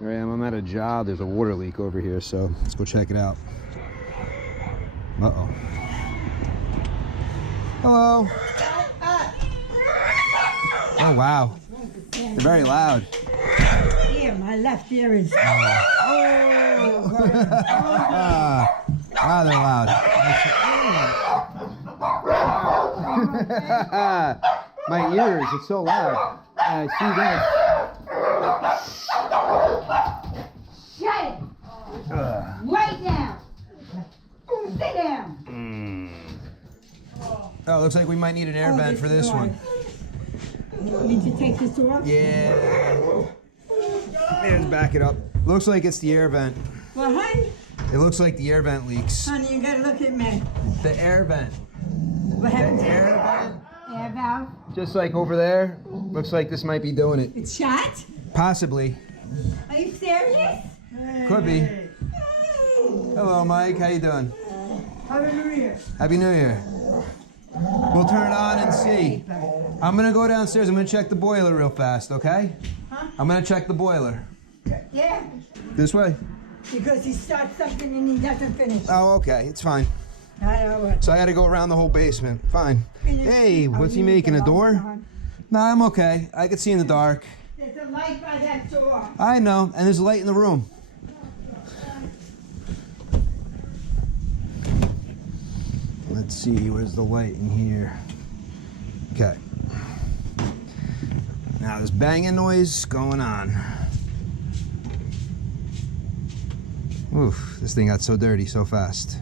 Here I am, I'm at a job. There's a water leak over here, so let's go check it out. Uh-oh. Hello. Oh, wow. They're very loud. Here, my left ear is... Oh, they're loud. My ears, it's so loud. I see this. Shut it! Right now! Sit down! Oh, looks like we might need an air vent for this one. Need to take this off? Yeah. And back it up. Looks like it's the air vent. Well, honey? It looks like the air vent leaks. Honey, you gotta look at me. The air vent. What happened The to air it? vent. Air valve? Just like over there. Looks like this might be doing it. It's shot? Possibly. Are you serious? Could be. Hello, Mike. How you doing? Happy New Year. Happy New Year. We'll turn it on and see. I'm gonna go downstairs. I'm gonna check the boiler real fast, okay? Huh? I'm gonna check the boiler. Yeah, This way? because he starts something and he doesn't finish. Oh, okay. It's fine. I know what. So I had to go around the whole basement. Fine. Hey, what's he making? A door? Nah, I'm okay. I can see in the dark. There's a light by that door. I know, and there's a light in the room. Let's see, where's the light in here? Okay. Now there's banging noise going on. Oof, this thing got so dirty so fast.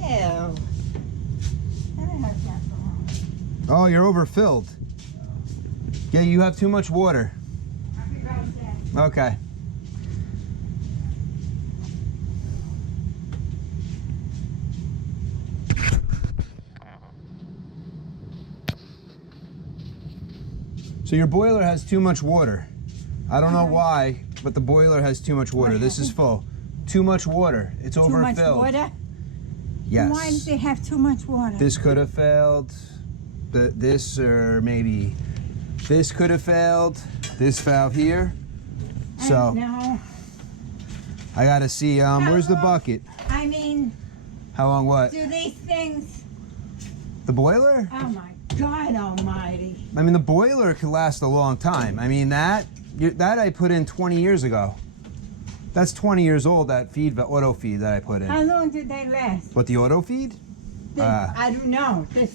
Ew. Oh, you're overfilled. Yeah, you have too much water. I'll be right there. Okay. So your boiler has too much water. I don't know why, but the boiler has too much water. This is full. Too much water. It's Too overfilled. much water? Yes. Why does it have too much water? This could have failed. This or maybe this could have failed. This valve here. So No. I gotta see. Where's the bucket? I mean, How long? What? do these things... The boiler? Oh my God almighty. I mean, the boiler could last a long time. I mean, that I put in 20 years ago. That's 20 years old, that auto feed that I put in. How long did they last? What, the auto feed? I don't know. This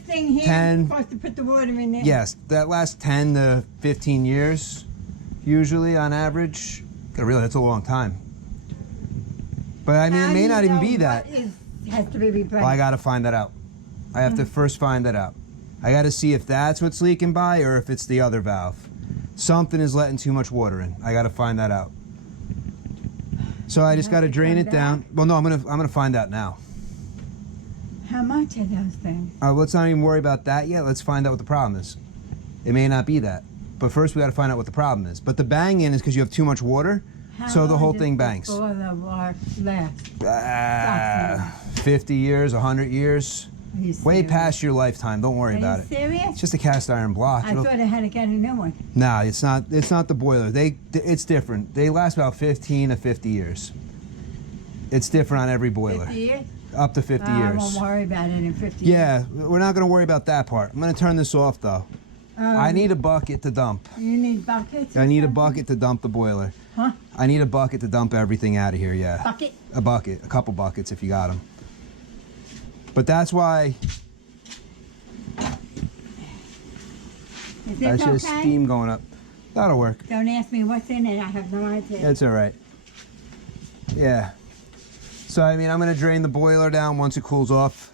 thing here 10. is supposed to put the water in there. Yes, that lasts 10 to 15 years, usually on average. Really, that's a long time. But I mean, How it do may you not even know be that. what has to be replaced? Well, I gotta find that out. I have to first find that out. I gotta see if that's what's leaking by or if it's the other valve. Something is letting too much water in. I gotta find that out. So I just gotta drain it down. Well, no, I'm gonna find out now. How much are those things? Let's not even worry about that yet. Let's find out what the problem is. It may not be that, but first we gotta find out what the problem is. But the banging is because you have too much water, so the whole thing bangs. How long does the boiler last? 50 years, 100 years. Are you Way serious? past your lifetime. Don't worry about Are it. you serious? It's just a cast iron block. I thought I had to get a new one. No, it's not. It's not the boiler. It's different. They last about 15 to 50 years. It's different on every boiler. 50 years? Up to 50 I years. won't worry about it in 50 years. Yeah, we're not going to worry about that part. I'm going to turn this off though. I need a bucket to dump. You need buckets? I need a bucket to dump the boiler. Huh? I need a bucket to dump everything out of here. Yeah. Bucket? A bucket, a couple buckets if you got them. But that's why. Is this That's just okay? steam going up. That'll work. Don't ask me what's in it. I have no idea. That's all right. Yeah. So, I mean, I'm going to drain the boiler down once it cools off,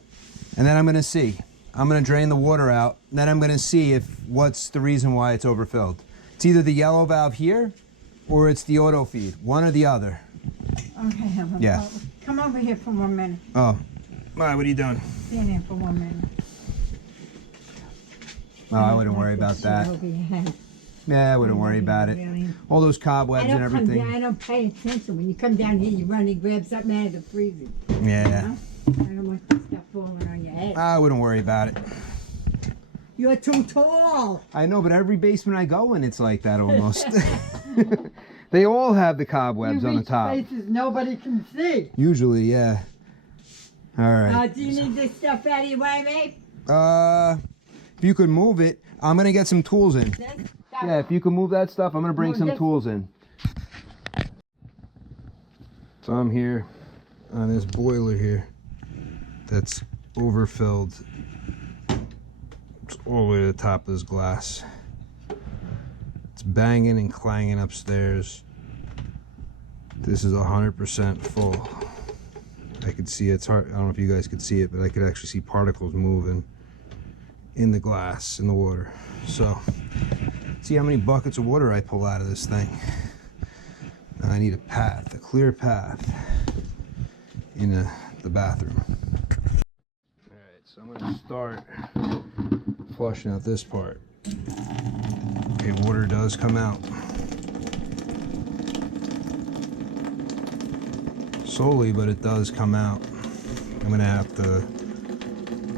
and then I'm going to see. I'm going to drain the water out, and then I'm going to see what's the reason why it's overfilled. It's either the yellow valve here, or it's the auto feed. One or the other. Okay, Heaven. Yeah. Come over here for 1 minute. Oh. All right, what are you doing? Stand here for 1 minute. Oh, I wouldn't worry about that. Over your head. Yeah, I wouldn't worry about it. Really. All those cobwebs and everything. I don't pay attention. When you come down here, you run and grab something out of the freezer. Yeah. I don't want this stuff falling on your head. I wouldn't worry about it. You're too tall. I know, but every basement I go in, it's like that almost. They all have the cobwebs on the top. Places nobody can see. Usually, yeah. All right. Do you need this stuff out of your way, babe? If you could move it, I'm gonna get some tools in. This? Yeah, if you can move that stuff, I'm gonna bring some tools in. So I'm here on this boiler here that's overfilled. It's all the way to the top of this glass. It's banging and clanging upstairs. This is 100% full. I could see it's hard. I don't know if you guys could see it, but I could actually see particles moving in the glass, in the water. So, see how many buckets of water I pull out of this thing. Now I need a path, a clear path in the bathroom. All right, so I'm gonna start flushing out this part. Okay, water does come out. Slowly, but it does come out. I'm gonna have to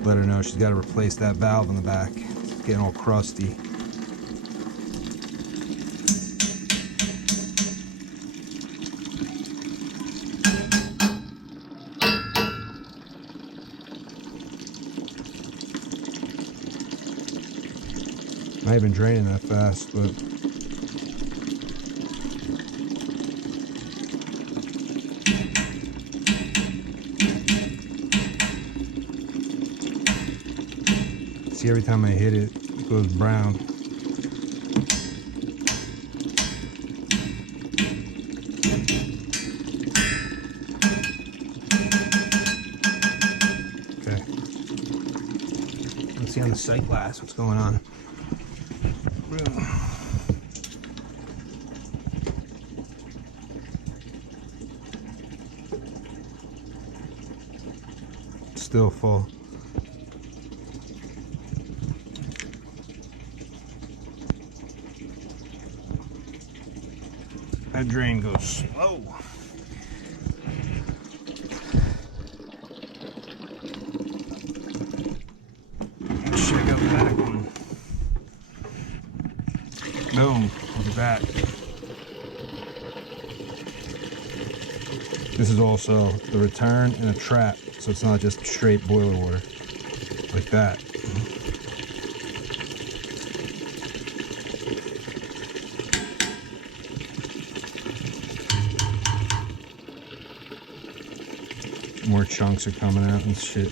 let her know she's got to replace that valve in the back. It's getting all crusty. I haven't been draining that fast, but see, every time I hit it, it goes brown. Okay. Let's see on the sight glass what's going on. It's still full. That drain goes slow. Check out the back one. Boom, look at that. This is also the return and a trap, so it's not just straight boiler water like that. More chunks are coming out and shit.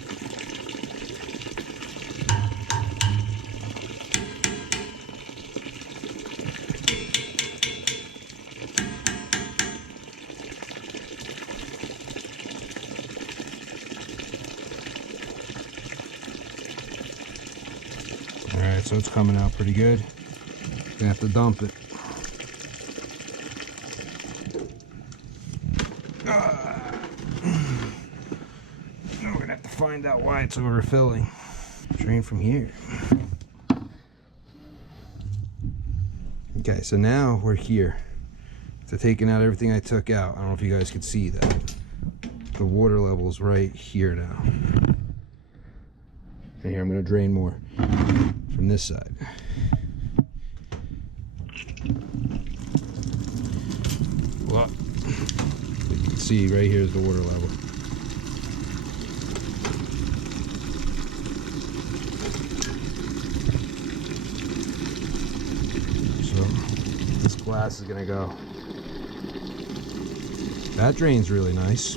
Alright, so it's coming out pretty good. Gonna have to dump it. Find out why it's overfilling. Drain from here. Okay, so now we're here. So taking out everything I took out. I don't know if you guys could see that. The water level's right here now. And here I'm going to drain more from this side. Well, you can see right here is the water level. This glass is gonna go. That drain's really nice.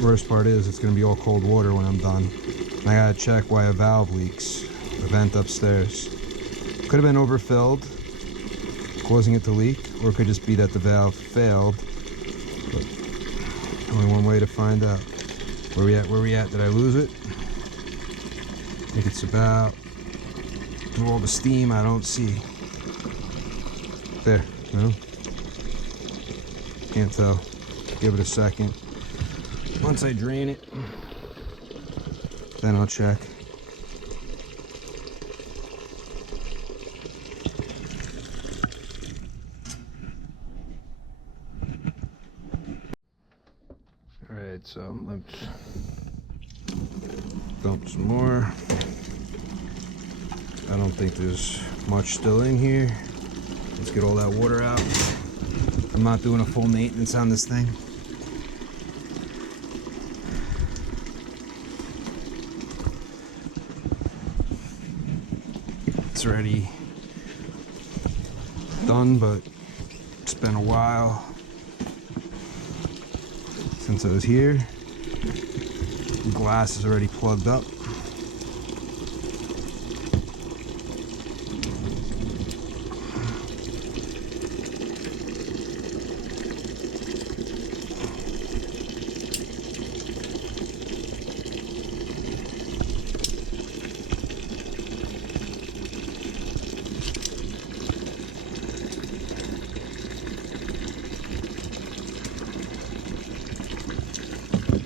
Worst part is it's gonna be all cold water when I'm done. I gotta check why a valve leaks, the vent upstairs. Could have been overfilled, causing it to leak, or it could just be that the valve failed. But only one way to find out. Where we at? Where we at? Did I lose it? I think it's about, through all the steam I don't see. There, no? Can't tell. Give it a second. Once I drain it, Then I'll check. Alright, so let's dump some more. I don't think there's much still in here. Let's get all that water out. I'm not doing a full maintenance on this thing. It's already done, but it's been a while since I was here. The glass is already plugged up.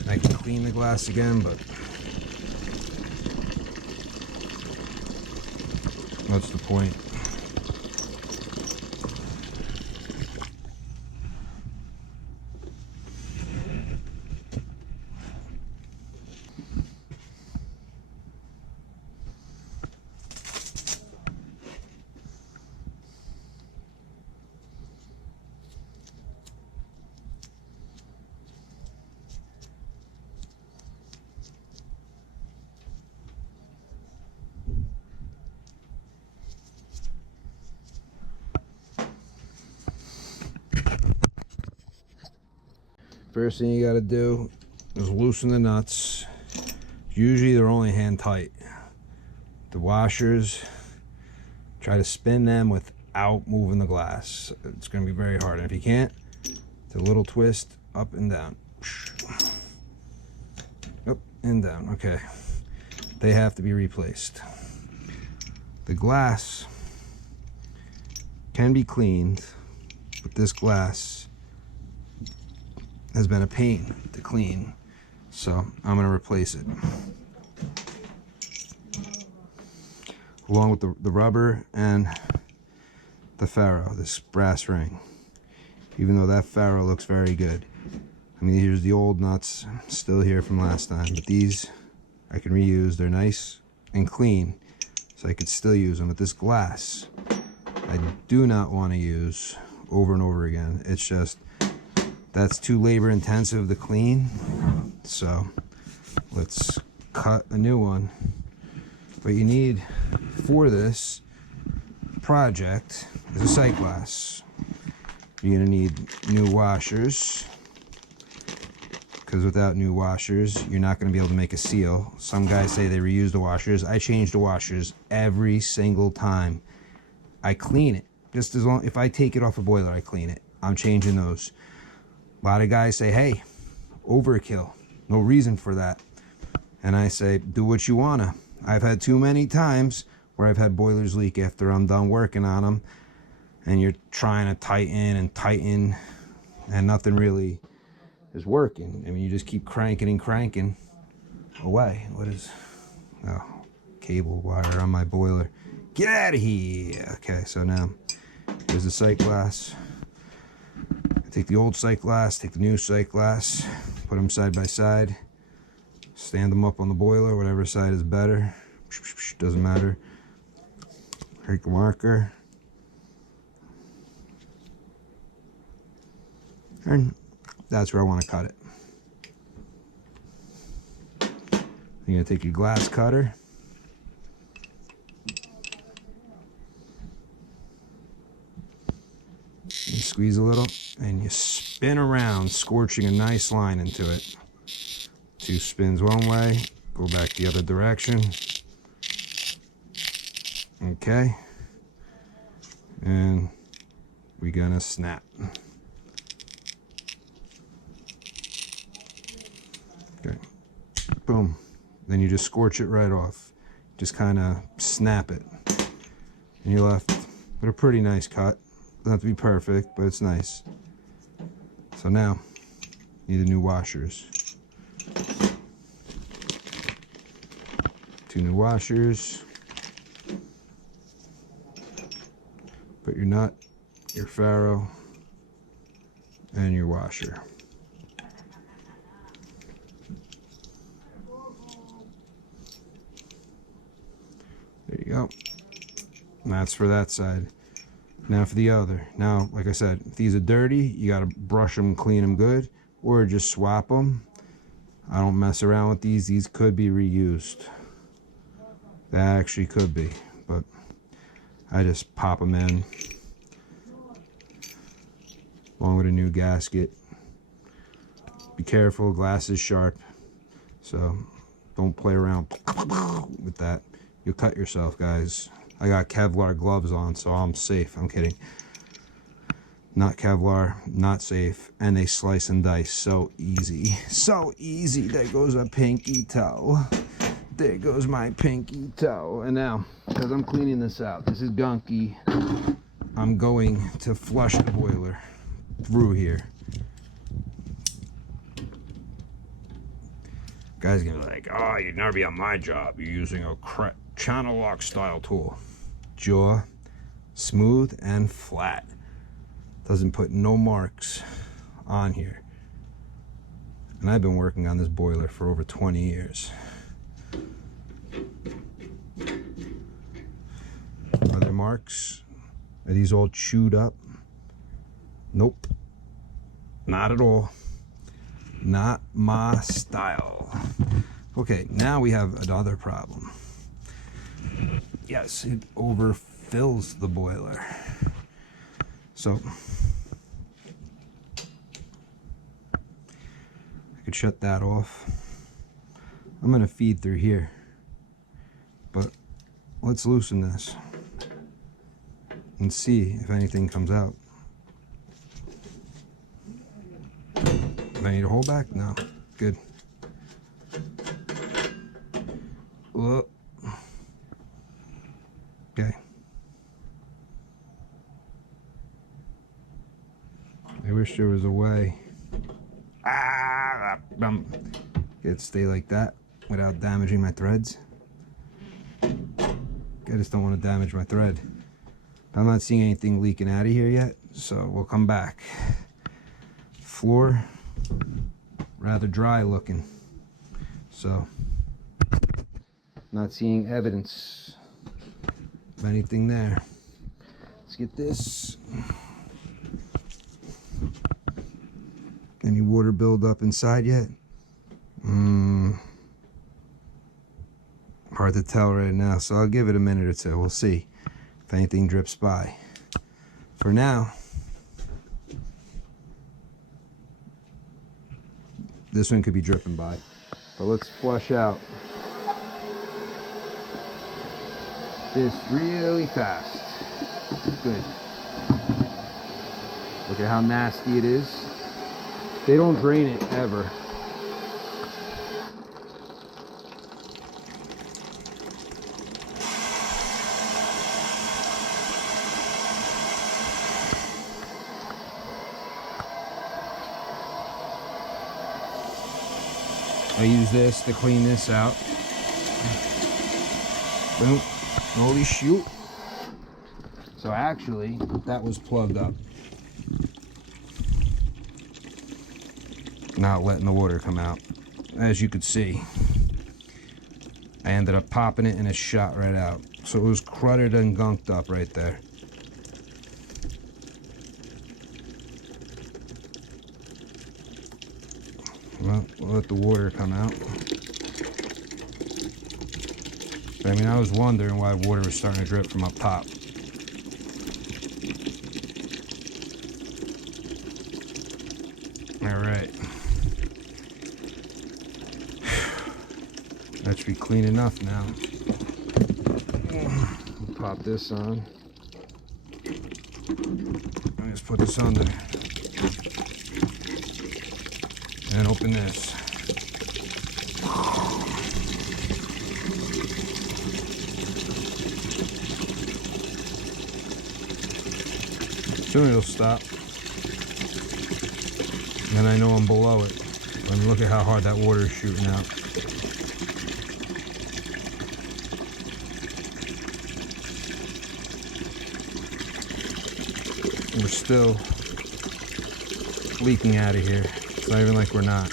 I can clean the glass again, but what's the point? First thing you got to do is loosen the nuts. Usually they're only hand tight. The washers, try to spin them without moving the glass. It's going to be very hard, and if you can't, it's a little twist up and down. Up and down. Okay, they have to be replaced. The glass can be cleaned, but this glass has been a pain to clean, so I'm going to replace it along with the rubber and the ferro, this brass ring. Even though that ferro looks very good, I mean, here's the old nuts still here from last time, but these I can reuse. They're nice and clean, so I could still use them. But this glass I do not want to use over and over again. It's just, that's too labor intensive to clean, so let's cut a new one. What you need for this project is a sight glass. You're gonna need new washers, because without new washers you're not gonna be able to make a seal. Some guys say they reuse the washers. I change the washers every single time I clean it. Just as long, if I take it off a boiler, I clean it. I'm changing those. A lot of guys say, hey, overkill, no reason for that. And I say, do what you wanna. I've had too many times where I've had boilers leak after I'm done working on them, and you're trying to tighten and tighten, and nothing really is working. I mean, you just keep cranking and cranking away. What is, oh, cable wire on my boiler. Get out of here. Okay, so now here's the sight glass. Take the old sight glass, take the new sight glass, put them side by side, stand them up on the boiler, whatever side is better, doesn't matter. Take a marker, and that's where I want to cut it. You're going to take your glass cutter, you squeeze a little, and you spin around, scorching a nice line into it. 2 spins one way, go back the other direction. Okay, and we're gonna snap. Okay, boom. Then you just scorch it right off. Just kind of snap it, and you're left with a pretty nice cut. Doesn't have to be perfect, but it's nice. So now, you need the new washers. 2 new washers. Put your nut, your ferro, and your washer. There you go. And that's for that side. Now for the other. Now, like I said, if these are dirty, you gotta brush them, clean them good, or just swap them. I don't mess around with these. These could be reused. They actually could be, but I just pop them in along with a new gasket. Be careful, glass is sharp, so don't play around with that. You'll cut yourself, guys. I got Kevlar gloves on, so I'm safe. I'm kidding. Not Kevlar, not safe, and they slice and dice so easy. So easy. There goes a pinky toe. There goes my pinky toe. And now, because I'm cleaning this out, this is gunky, I'm going to flush the boiler through here. Guys gonna be like, oh, you'd never be on my job. You're using a channel lock style tool. Jaw, smooth and flat. Doesn't put no marks on here. And I've been working on this boiler for over 20 years. Are there marks? Are these all chewed up? Nope. Not at all. Not my style. Okay, now we have another problem. Yes, it overfills the boiler. So I could shut that off. I'm gonna feed through here, but let's loosen this and see if anything comes out. Do I need to hold back? No. Good. Whoa. Okay. I wish there was a way. Get it stay like that without damaging my threads. I just don't want to damage my thread. I'm not seeing anything leaking out of here yet, so we'll come back. Floor, rather dry looking, so not seeing evidence of anything there. Let's get this. Any water build up inside yet? Hard to tell right now, so I'll give it a minute or two. We'll see if anything drips by. For now, this one could be dripping by, but let's flush out this really fast. Good. Look at how nasty it is. They don't drain it ever. I use this to clean this out. Boom. Holy shoot. So actually, that was plugged up. Not letting the water come out. As you could see, I ended up popping it and it shot right out. So it was crudted and gunked up right there. Well, we'll let the water come out. I mean, I was wondering why water was starting to drip from up top. All right. That should be clean enough now. Pop this on. Let me just put this under. And open this. Soon it'll stop. And I know I'm below it. And look at how hard that water is shooting out. we're still leaking out of here. It's not even like we're not.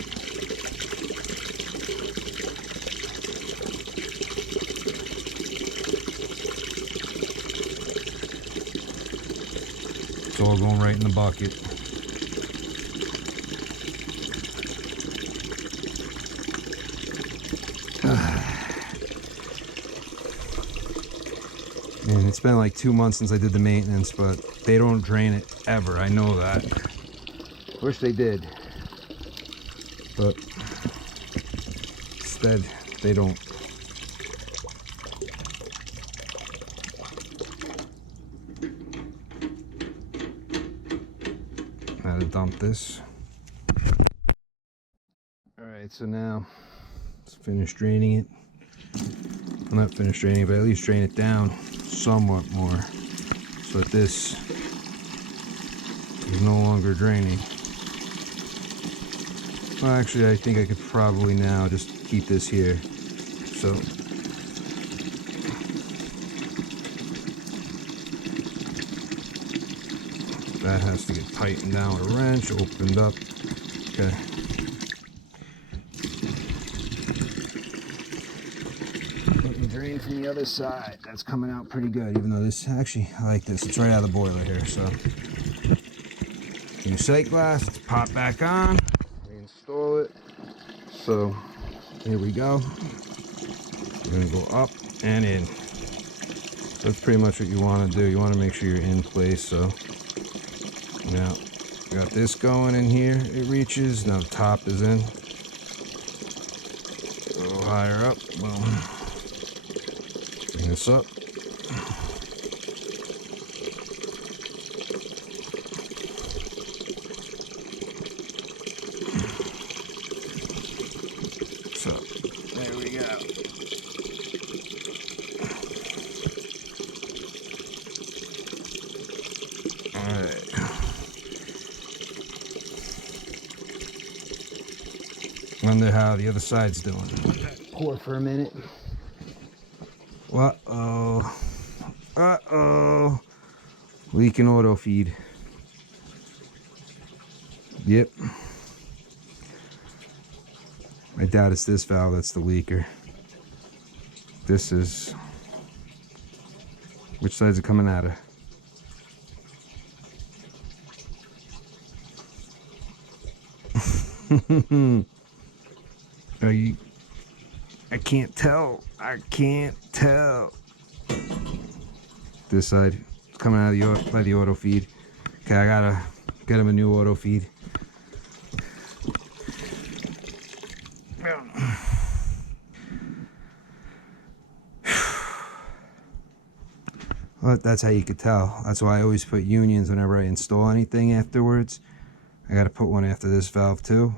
It's all going right in the bucket. And it's been like 2 months since I did the maintenance, but they don't drain it ever. I know that. Wish they did. But instead, they don't. Gotta dump this. Alright, so now let's finish draining it. I'm not finished draining it, but at least drain it down somewhat more so that this is no longer draining. Well, actually, I think I could probably now just keep this here. So that has to get tightened down with a wrench, opened up. Okay. Let me drain from the other side. That's coming out pretty good, even though this, actually, I like this. It's right out of the boiler here, so. New sight glass, let's pop back on, reinstall it. So, here we go. We're gonna go up and in. That's pretty much what you want to do. You want to make sure you're in place. So now got this going in here. It reaches. Now the top is in. A little higher up. Boom. Bring this up. So there we go. Wonder how the other side's doing. Pour for a minute. Uh-oh. Uh-oh. Leaking auto feed. Yep. I doubt it's this valve that's the leaker. This is... Which side's it coming out of? Are you... I can't tell. I can't tell. This side. It's coming out of by the auto feed. Okay, I gotta get him a new auto feed. Well, that's how you could tell. That's why I always put unions whenever I install anything afterwards. I gotta put one after this valve too.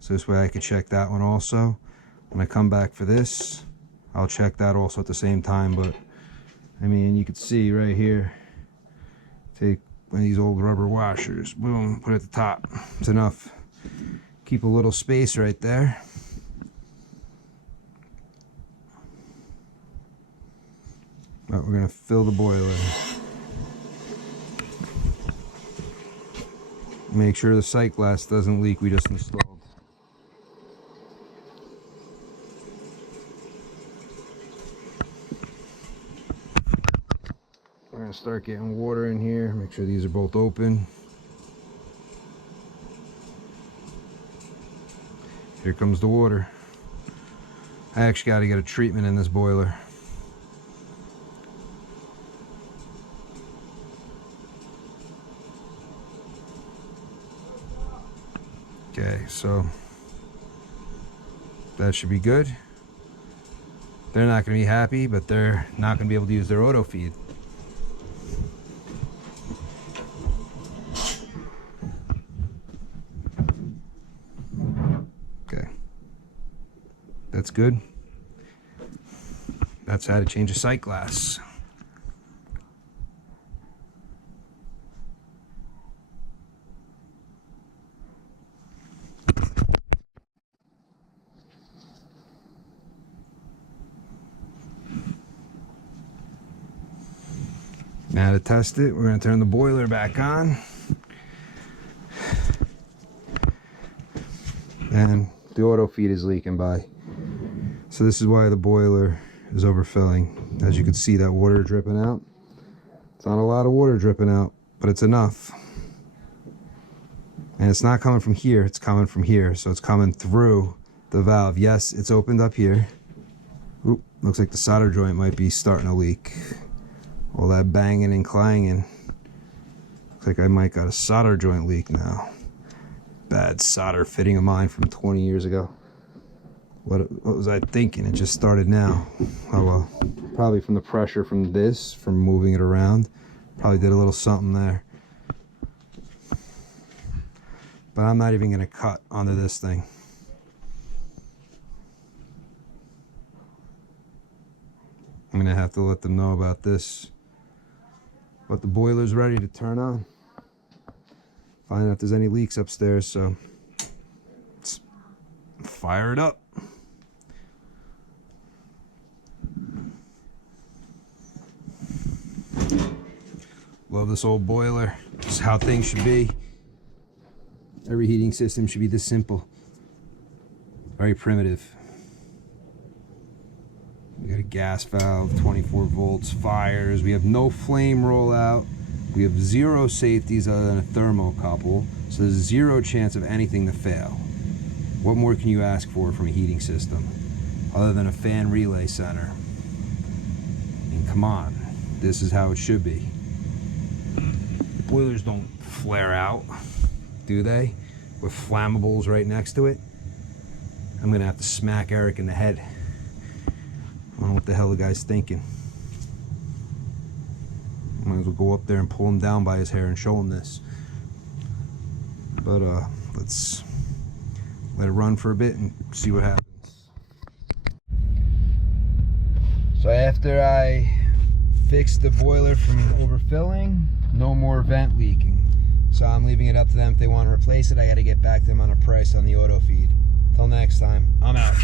So this way I could check that one also. When I come back for this, I'll check that also at the same time. But I mean, you could see right here, take one of these old rubber washers, boom, put it at the top. It's enough. Keep a little space right there. But we're gonna fill the boiler. Make sure the sight glass doesn't leak. We just installed. We're gonna start getting water in here. Make sure these are both open. Here comes the water. I actually got to get a treatment in this boiler. Okay, so that should be good. They're not going to be happy, but they're not going to be able to use their auto feed. Okay, that's good. That's how to change a sight glass. Now to test it, we're going to turn the boiler back on. and the auto feed is leaking by. So this is why the boiler is overfilling. As you can see, that water dripping out. It's not a lot of water dripping out, but it's enough. And it's not coming from here, it's coming from here. So it's coming through the valve. Yes, it's opened up here. Oop, looks like the solder joint might be starting to leak. All that banging and clanging. Looks like I might got a solder joint leak now. Bad solder fitting of mine from 20 years ago. What was I thinking? It just started now. Oh well. Probably from the pressure from this, from moving it around. Probably did a little something there. But I'm not even going to cut onto this thing. I'm going to have to let them know about this. But the boiler's ready to turn on. Find out if there's any leaks upstairs, so let's fire it up. Love this old boiler. This is how things should be. Every heating system should be this simple. Very primitive. We got a gas valve, 24 volts, fires. We have no flame rollout. We have zero safeties other than a thermocouple. So there's zero chance of anything to fail. What more can you ask for from a heating system other than a fan relay center? I mean, come on. This is how it should be. Boilers don't flare out, do they? With flammables right next to it. I'm gonna have to smack Eric in the head. I don't know what the hell the guy's thinking. Might as well go up there and pull him down by his hair and show him this. But let's let it run for a bit and see what happens. So after I fixed the boiler from overfilling, no more vent leaking. So I'm leaving it up to them if they want to replace it. I got to get back to them on a price on the auto feed. Till next time, I'm out.